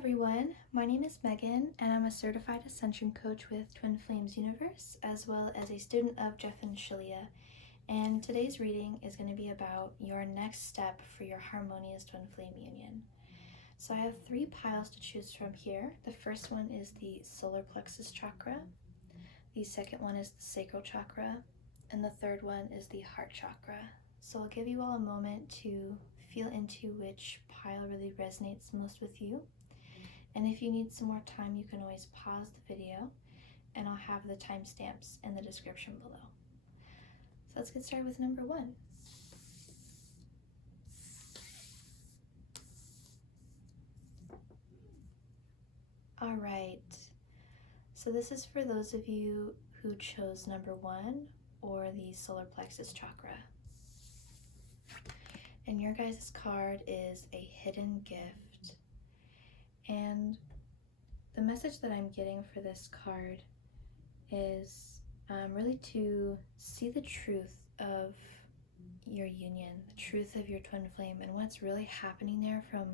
everyone, my name is Megan and I'm a certified ascension coach with Twin Flames Universe as well as a student of Jeff and Shalia, and today's reading is going to be about your next step for your Harmonious Twin Flame Union. So I have 3 piles to choose from here. The first one is the Solar Plexus Chakra, the second one is the Sacral Chakra, and the third one is the Heart Chakra. So I'll give you all a moment to feel into which pile really resonates most with you. And if you need some more time, you can always pause the video and I'll have the timestamps in the description below. So let's get started with number 1. All right, so this is for those of you who chose number 1 or the Solar Plexus Chakra. And your guys' card is a hidden gift. And the message that I'm getting for this card is really to see the truth of your union, the truth of your twin flame, and what's really happening there from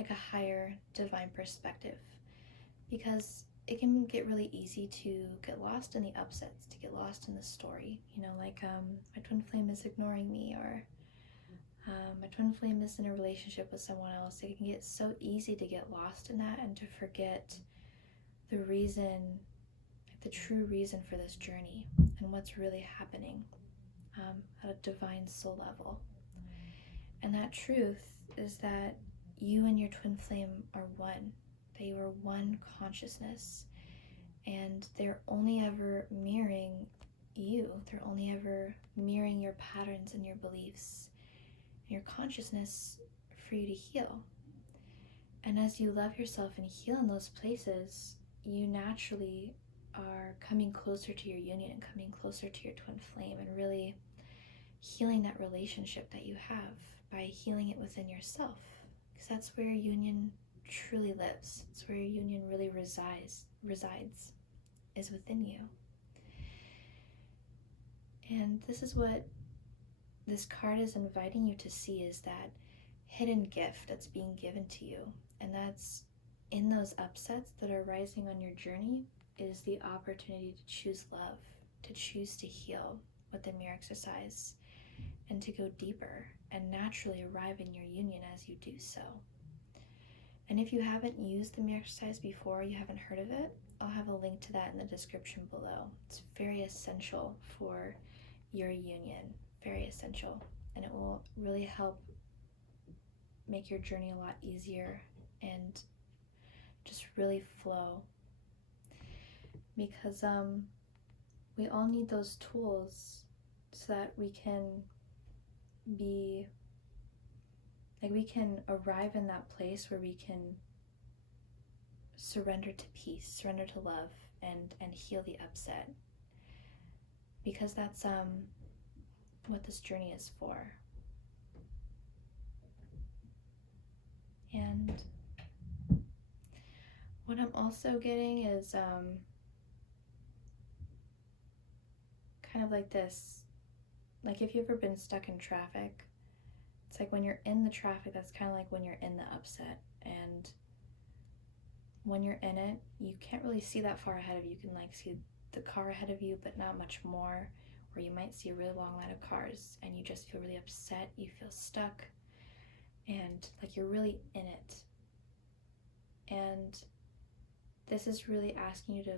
like a higher divine perspective. Because it can get really easy to get lost in the upsets, to get lost in the story. You know, like my twin flame is ignoring me, or my twin flame is in a relationship with someone else. It can get so easy to get lost in that and to forget the reason, the true reason for this journey and what's really happening at a divine soul level. And that truth is that you and your twin flame are one. They are one consciousness, and they're only ever mirroring you. They're only ever mirroring your patterns and your beliefs, your consciousness for you to heal. And as you love yourself and heal in those places, you naturally are coming closer to your union and coming closer to your twin flame and really healing that relationship that you have by healing it within yourself, because that's where your union truly lives. It's where your union really resides is within you. And this is what this card is inviting you to see, is that hidden gift that's being given to you. And that's in those upsets that are rising on your journey, is the opportunity to choose love, to choose to heal with the mirror exercise, and to go deeper and naturally arrive in your union as you do so. And if you haven't used the mirror exercise before, you haven't heard of it, I'll have a link to that in the description below. It's very essential for your union. Very essential, and it will really help make your journey a lot easier and just really flow, because we all need those tools so that we can be like, we can arrive in that place where we can surrender to peace, surrender to love, and heal the upset, because that's what this journey is for. And what I'm also getting is kind of like this, like if you've ever been stuck in traffic, it's like when you're in the traffic, that's kind of like when you're in the upset. And when you're in it, you can't really see that far ahead of you. You can like see the car ahead of you, but not much more. Or you might see a really long line of cars and you just feel really upset, you feel stuck, and like you're really in it. And this is really asking you to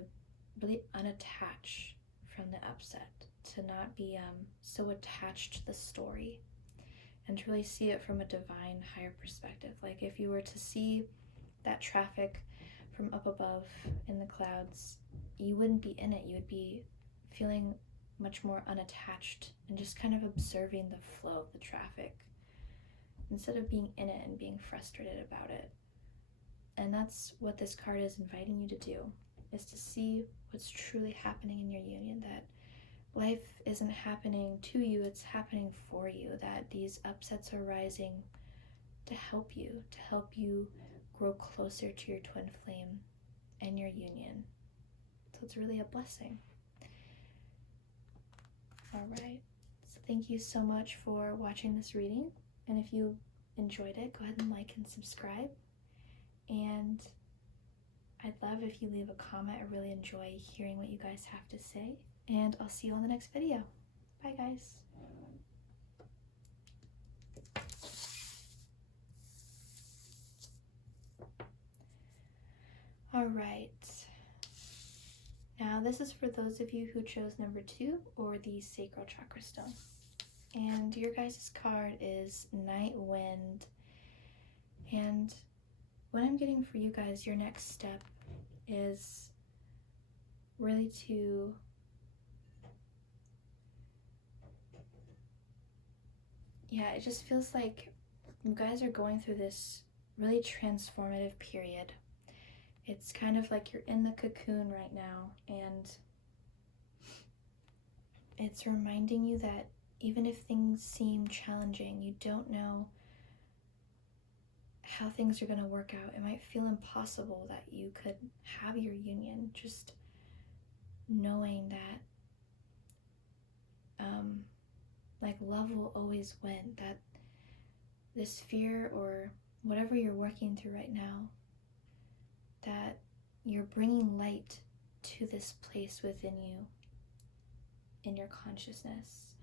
really unattach from the upset, to not be so attached to the story, and to really see it from a divine higher perspective. Like if you were to see that traffic from up above in the clouds, you wouldn't be in it. You would be feeling much more unattached and just kind of observing the flow of the traffic instead of being in it and being frustrated about it. And that's what this card is inviting you to do, is to see what's truly happening in your union, that life isn't happening to you, it's happening for you, that these upsets are rising to help you grow closer to your twin flame and your union. So it's really a blessing. All right, so thank you so much for watching this reading, and if you enjoyed it, go ahead and like and subscribe, love if you leave a comment. I really enjoy hearing what you guys have to say. And I'll see you on the next video. Bye, guys. All right. Now this is for those of you who chose number 2 or the Sacral Chakra stone. And your guys' card is Night Wind. And what I'm getting for you guys, your next step is really to it just feels like you guys are going through this really transformative period. It's kind of like you're in the cocoon right now, and it's reminding you that even if things seem challenging, you don't know how things are going to work out. It might feel impossible that you could have your union, just knowing that like love will always win, that this fear or whatever you're working through right now, that you're bringing light to this place within you, in your consciousness.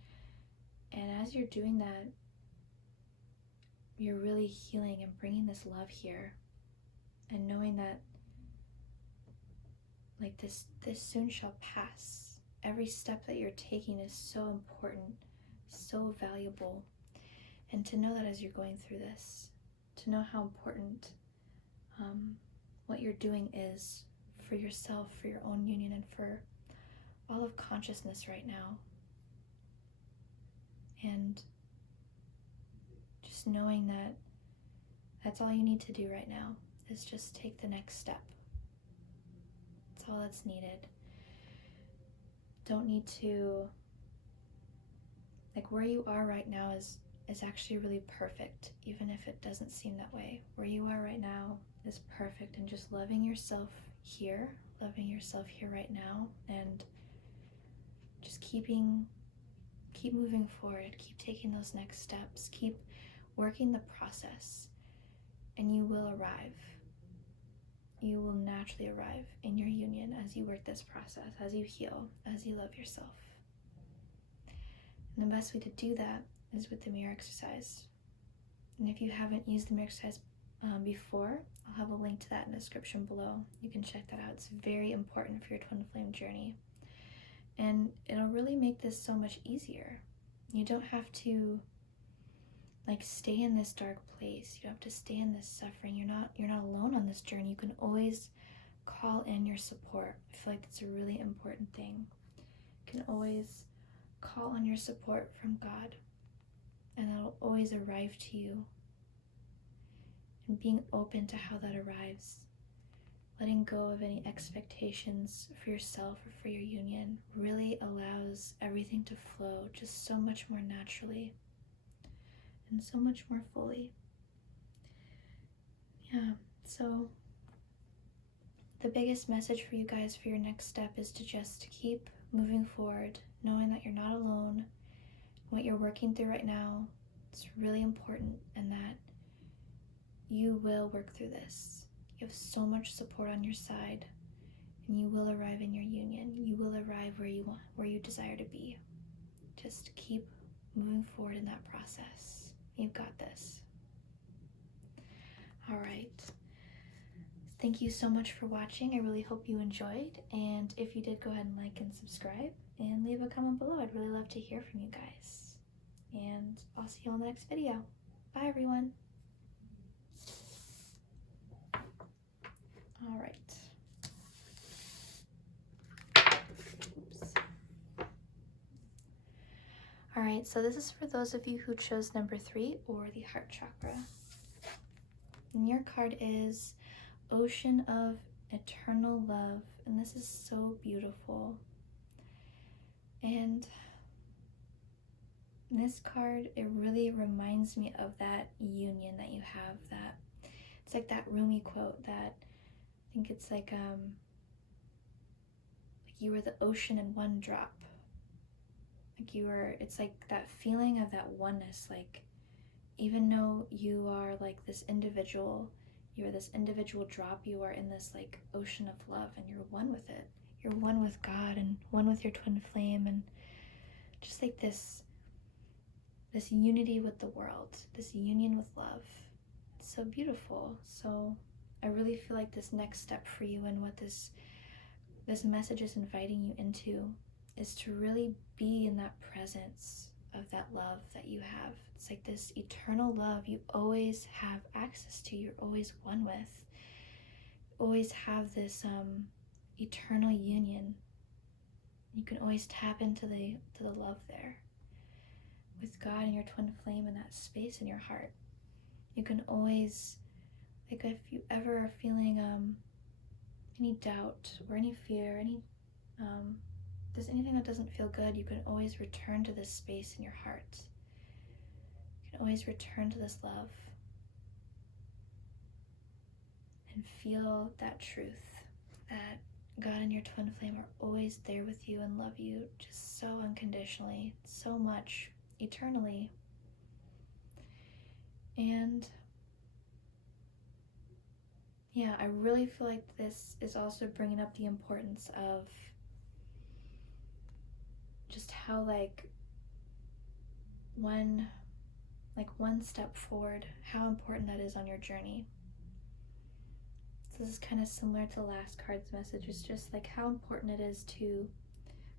And as you're doing that, you're really healing and bringing this love here, and knowing that like this soon shall pass. Every step that you're taking is so important, so valuable. And to know that as you're going through this, to know how important what you're doing is for yourself, for your own union, and for all of consciousness right now. And just knowing that that's all you need to do right now, is just take the next step. That's all that's needed. Don't need to, like, where you are right now is actually really perfect, even if it doesn't seem that way. Where you are right now is perfect, and just loving yourself here right now, and just keep moving forward, keep taking those next steps, keep working the process, and you will arrive. You will naturally arrive in your union as you work this process, as you heal, as you love yourself. And the best way to do that is with the mirror exercise. And if you haven't used the mirror exercise before, I'll have a link to that in the description below. You can check that out. It's very important for your twin flame journey. And it'll really make this so much easier. You don't have to like stay in this dark place. You don't have to stay in this suffering. You're not alone on this journey. You can always call in your support. I feel like that's a really important thing. You can always call on your support from God, and that'll always arrive to you. And being open to how that arrives, letting go of any expectations for yourself or for your union, really allows everything to flow just so much more naturally and so much more fully. Yeah, so the biggest message for you guys for your next step is to just keep moving forward, knowing that you're not alone. What you're working through right now, it's really important, and that you will work through this. You have so much support on your side, and you will arrive in your union. You will arrive where you want, where you desire to be. Just keep moving forward in that process. You've got this. All right. Thank you so much for watching. I really hope you enjoyed. And if you did, go ahead and like and subscribe and leave a comment below. I'd really love to hear from you guys. And I'll see you on the next video. Bye, everyone. All right. Oops. All right, so this is for those of you who chose number 3 or the heart chakra. And your card is Ocean of Eternal Love, and this is so beautiful. And this card, it really reminds me of that union that you have. That it's like that Rumi quote that I think it's like you were the ocean in one drop. Like you were, it's like that feeling of that oneness, like even though you are like this individual, You are this individual drop. You are in this like ocean of love, and you're one with it. You're one with God and one with your twin flame, and just like this unity with the world, this union with love. It's so beautiful. So I really feel like this next step for you, and what this message is inviting you into, is to really be in that presence of that love that you have. It's like this eternal love you always have access to. You're always one with. Always have this eternal union. You can always tap into the love there with God and your twin flame in that space in your heart. You can always, like, if you ever are feeling any doubt or any fear, there's anything that doesn't feel good, you can always return to this space in your heart. You can always return to this love and feel that truth, that God and your twin flame are always there with you and love you just so unconditionally, so much, eternally. And yeah, I really feel like this is also bringing up the importance of just how one step forward, how important that is on your journey. So this is kind of similar to the last card's message. It's just like how important it is to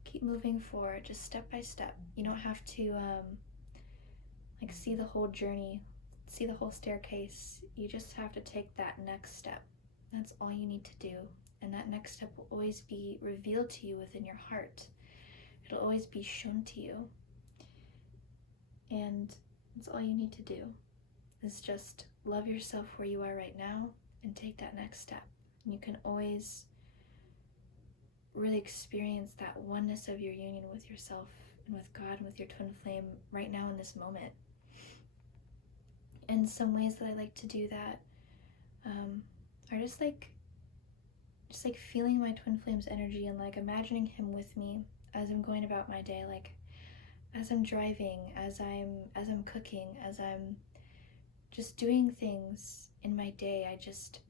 keep moving forward, just step by step. You don't have to see the whole journey, see the whole staircase. You just have to take that next step. That's all you need to do. And that next step will always be revealed to you within your heart. It'll always be shown to you. And that's all you need to do, is just love yourself where you are right now and take that next step. And you can always really experience that oneness of your union with yourself and with God and with your twin flame right now in this moment. And some ways that I like to do that are just like feeling my twin flame's energy and like imagining him with me as I'm going about my day, like as I'm driving, as I'm cooking, as I'm just doing things in my day. I just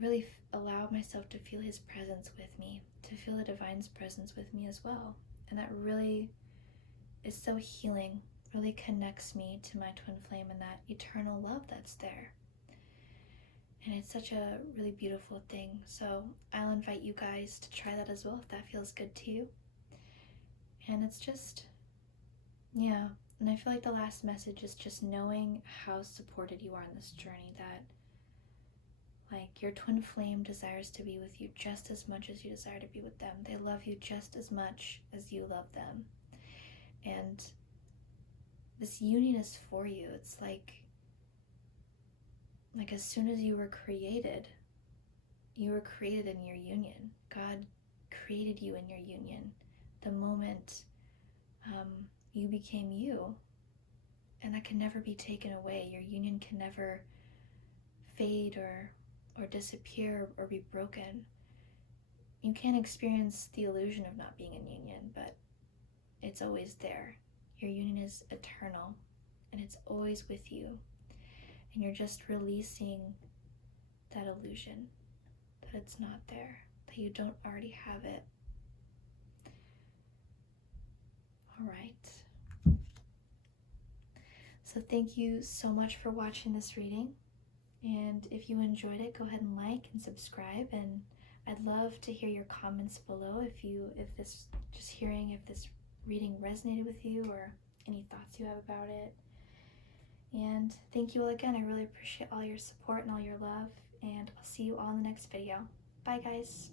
really allow myself to feel his presence with me, to feel the divine's presence with me as well. And that really is so healing, really connects me to my twin flame and that eternal love that's there. And it's such a really beautiful thing. So I'll invite you guys to try that as well if that feels good to you. And it's just, yeah. And I feel like the last message is just knowing how supported you are in this journey, that like your twin flame desires to be with you just as much as you desire to be with them. They love you just as much as you love them. And this union is for you. It's like as soon as you were created in your union. God created you in your union. The moment you became you, and that can never be taken away. Your union can never fade or disappear or be broken. You can't experience the illusion of not being in union, but it's always there. Your union is eternal, and it's always with you. And you're just releasing that illusion that it's not there, that you don't already have it. All right. So thank you so much for watching this reading. And if you enjoyed it, go ahead and like and subscribe. And I'd love to hear your comments below if this reading resonated with you, or any thoughts you have about it. And thank you all again. I really appreciate all your support and all your love. And I'll see you all in the next video. Bye, guys.